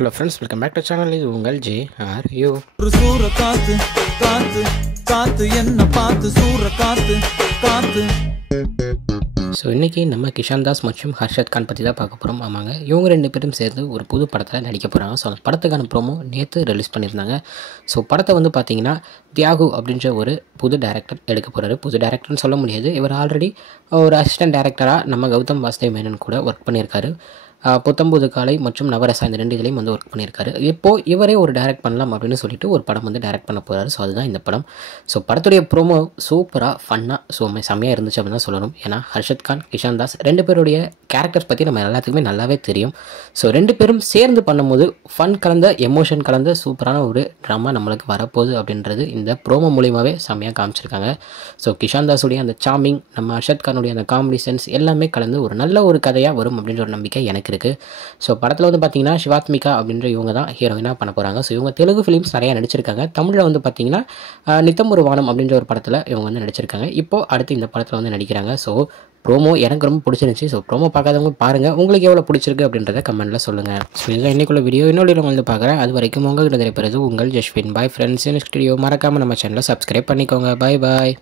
Hello friends, welcome back to channel. இது உங்கள் JRU. ஒரு சூற காத்து காத்து காத்து என்ன பார்த்து சூற காத்து காத்து. ஸோ இன்றைக்கி நம்ம கிஷான் தாஸ் மற்றும் ஹர்ஷத் கான் பற்றி தான் பார்க்க போகிறோம். ஆமாங்க, இவங்க ரெண்டு பேரும் சேர்ந்து ஒரு புது படத்தில் நடிக்க போகிறாங்க. ஸோ அந்த படத்துக்கான ப்ரோமோ நேற்று ரிலீஸ் பண்ணியிருந்தாங்க. ஸோ படத்தை வந்து பார்த்திங்கன்னா தியாகு அப்படின்ற ஒரு புது டேரக்டர் எடுக்க போகிறாரு. புது டேரக்டர்னு சொல்ல முடியாது, இவர் ஆல்ரெடி ஒரு அசிஸ்டன்ட் டேரக்டராக நம்ம கௌதம் வாசுதேவ் மேனன் கூட ஒர்க் பண்ணியிருக்காரு. புத்தம்புது காலை மற்றும் நவரசா இந்த ரெண்டு இதுலேயும் வந்து ஒர்க் பண்ணியிருக்காரு. இப்போது இவரே ஒரு டேரக்ட் பண்ணலாம் அப்படின்னு சொல்லிட்டு ஒரு படம் வந்து டேரக்ட் பண்ண போகிறாரு. ஸோ அதுதான் இந்த படம். ஸோ படத்துடைய ப்ரோமோ சூப்பராக ஃபன்னாக செம்மையாக இருந்துச்சு அப்படின்னு தான் சொல்லணும். ஏன்னா ஹர்ஷத் கான், கிஷான் தாஸ் ரெண்டு பேருடைய கேரக்டர்ஸ் பற்றி நம்ம எல்லாத்துக்குமே நல்லாவே தெரியும். ஸோ ரெண்டு பேரும் சேர்ந்து பண்ணும்போது ஃபன் கலந்த எமோஷன் கலந்த சூப்பரான ஒரு ட்ராமா நம்மளுக்கு வரப்போகுது அப்படின்றது இந்த ப்ரோமோ மூலியமாகவே செம்மையாக காமிச்சிருக்காங்க. ஸோ கிஷான் தாஸுடைய அந்த சாமிங், நம்ம ஹர்ஷத் கானுடைய அந்த காமெடி சென்ஸ் எல்லாமே கலந்து ஒரு நல்ல ஒரு கதையாக வரும் அப்படின்ற ஒரு நம்பிக்கை எனக்கு இருக்குது. ஸோ படத்தில் வந்து பார்த்தீங்கன்னா சிவாத்மிகா அப்படின்ற இவங்க தான் ஹீரோயினாக பண்ண போகிறாங்க. ஸோ இவங்க தெலுங்கு ஃபிலிம்ஸ் நிறையா நடிச்சிருக்காங்க. தமிழில் வந்து பார்த்தீங்கன்னா நித்தம் ஒரு வானம் அப்படின்ற ஒரு படத்தில் இவங்க வந்து நடிச்சிருக்காங்க. இப்போது அடுத்து இந்த படத்தில் வந்து நடிக்கிறாங்க. ஸோ ப்ரோமோ எனக்கு ரொம்ப பிடிச்சிருந்துச்சி. ஸோ ப்ரோமோ பார்க்காதவங்க பாருங்கள், உங்களுக்கு எவ்வளோ பிடிச்சிருக்கு அப்படின்றத கமெண்ட்டில் சொல்லுங்கள். ஸோ இதுதான் இன்றைக்குள்ள வீடியோ. இன்னொரு வந்து பார்க்குறேன். அது வரைக்கும் உங்கள்கிட்ட நிறைய உங்கள் Jaswin. Bye friends. Next video மறக்காமல் நம்ம சேனலை சப்ஸ்கிரைப் பண்ணிக்கோங்க. பாய் பாய்.